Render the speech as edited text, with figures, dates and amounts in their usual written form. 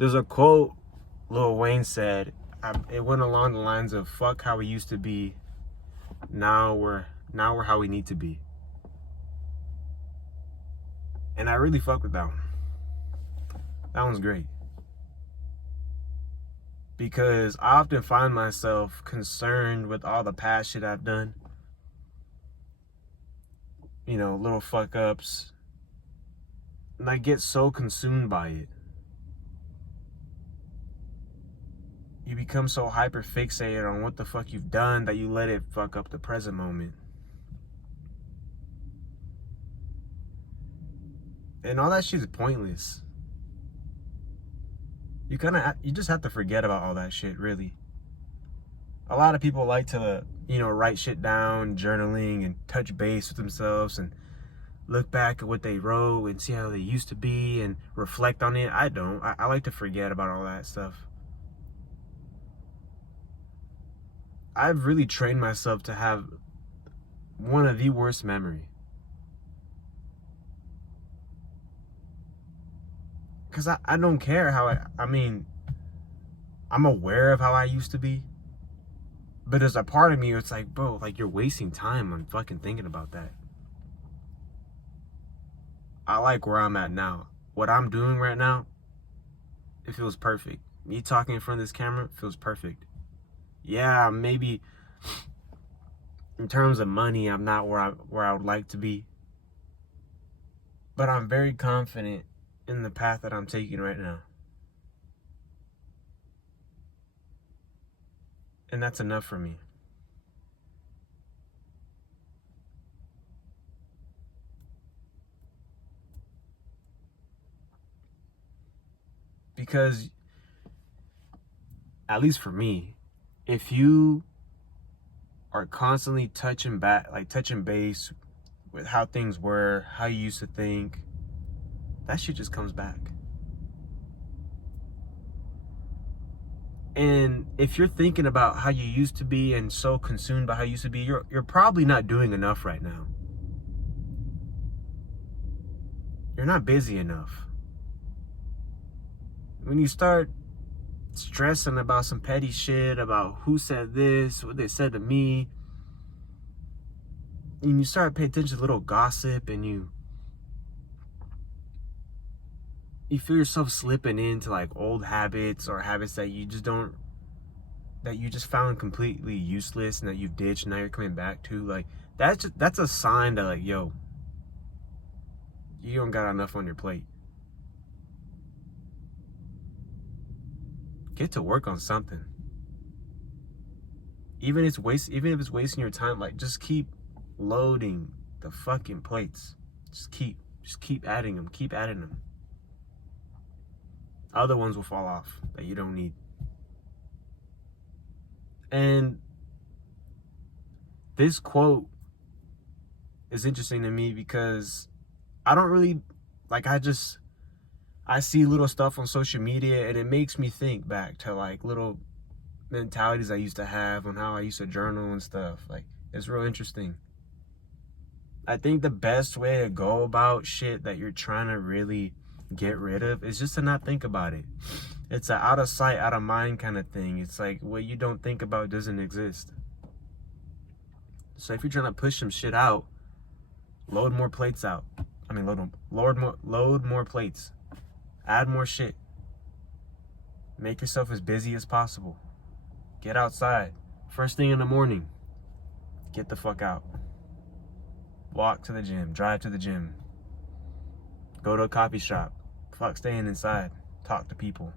There's a quote Lil Wayne said. It went along the lines of "Fuck how we used to be. Now we're how we need to be." And I really fuck with that one. That one's great. Because I often find myself concerned with all the past shit I've done. You know, little fuck ups. And I get so consumed by it. You become so hyper fixated on what the fuck you've done that you let it fuck up the present moment. And all that shit is pointless. You just have to forget about all that shit, really. A lot of people like to, write shit down, journaling, and touch base with themselves and look back at what they wrote and see how they used to be and reflect on it. I don't. I like to forget about all that stuff. I've really trained myself to have one of the worst memory. Because I don't care how I'm aware of how I used to be. But there's a part of me it's like, bro, like you're wasting time on fucking thinking about that. I like where I'm at now. What I'm doing right now, it feels perfect. Me talking in front of this camera feels perfect. Yeah, maybe in terms of money, I'm not where I would like to be. But I'm very confident in the path that I'm taking right now. And that's enough for me. Because, at least for me, if you are constantly touching base with how things were, how you used to think, that shit just comes back. And if you're thinking about how you used to be and so consumed by how you used to be, you're probably not doing enough right now. You're not busy enough. When you start stressing about some petty shit, about who said this, what they said to me, and you start paying attention to little gossip, and you feel yourself slipping into like old habits or habits that you just found completely useless and that you've ditched and now you're coming back to, like that's a sign that, like, yo, you don't got enough on your plate. Get to work on something. Even if it's wasting your time, like, just keep loading the fucking plates. Just keep adding them. Other ones will fall off that you don't need. And this quote is interesting to me because I don't really, like, I see little stuff on social media and it makes me think back to like little mentalities I used to have on how I used to journal and stuff. Like, it's real interesting. I think the best way to go about shit that you're trying to really get rid of is just to not think about it. It's an out of sight, out of mind kind of thing. It's like what you don't think about doesn't exist. So if you're trying to push some shit out, load more plates out. Load more plates. Add more shit. Make yourself as busy as possible. Get outside. First thing in the morning. Get the fuck out. Walk to the gym. Drive to the gym. Go to a coffee shop. Fuck staying inside. Talk to people.